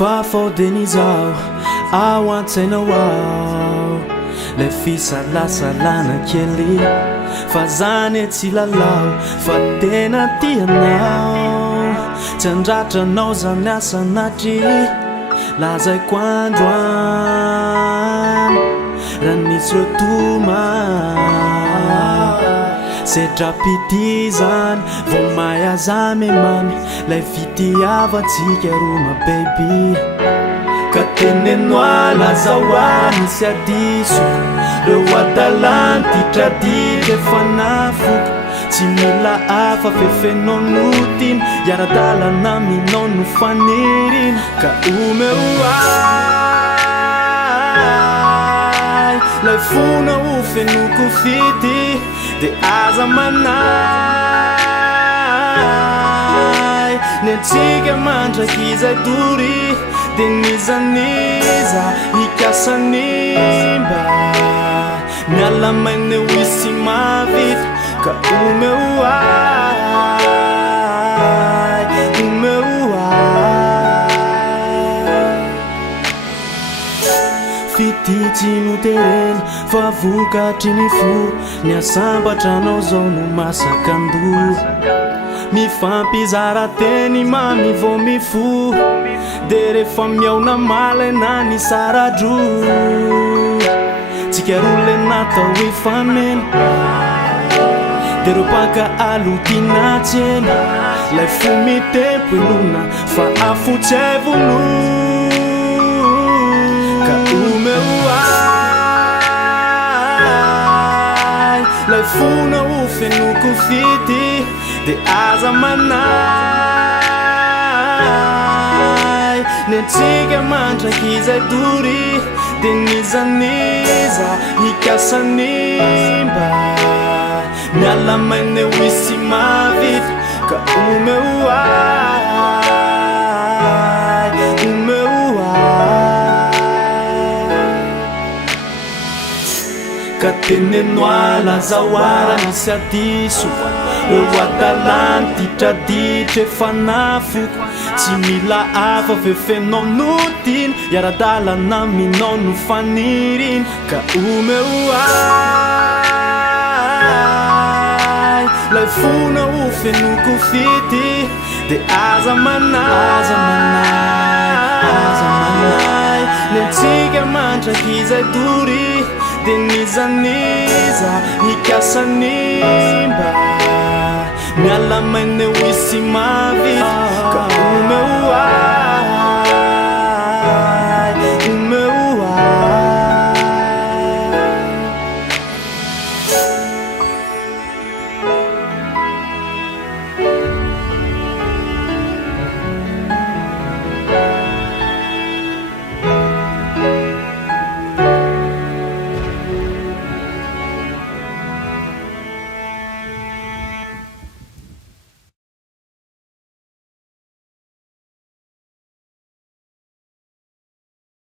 Fafaodenizao ao an-tsainao ao lay fisalasalana kely fa zany tsy lalao fa tena tianao tsy andratranao zany asanatry lazaiko androany raha nisy retoma sedrapity zany vo mayazame mamy lay fitiavatsika roma baby ka tenenoa lazaoany sy adisoko reo adalanty tradiky efa nafoko tsy mila afa fefenao notiny iaradalana minao no faniriny ka omeo ay lay fona o fenoko fity de aza manay netsika mandraky izay dory de nizaniza ikasanimba miala maine oisy mavita ka omeo ay omeo ay fititsino tereny fa vokatry ny fo ny asambatra-nao zao no masakandu mifampizarateny mamy vo mifo de rehefa miaona malena ny saradro tsika role natao ifameny de reo paka alotinatseny lay fo mitempo elona fa afotsevolo ka omeo ay lay fona o fenoko fity de aza manay netsika mandraky izay dory de nizaniza ikasanimba miala maine oisy mavita ka omeo ay omeo ay ka tenenoa lazaoara nisy adiso reo adalanty traditry efa nafoko tsy mila afa fefenao notiny iaradalana minao no faniriny ka omeo ay lay fona o fenoko fity de aza manay netsika mandraky izay dory de nizaniza ikasanimba miala maine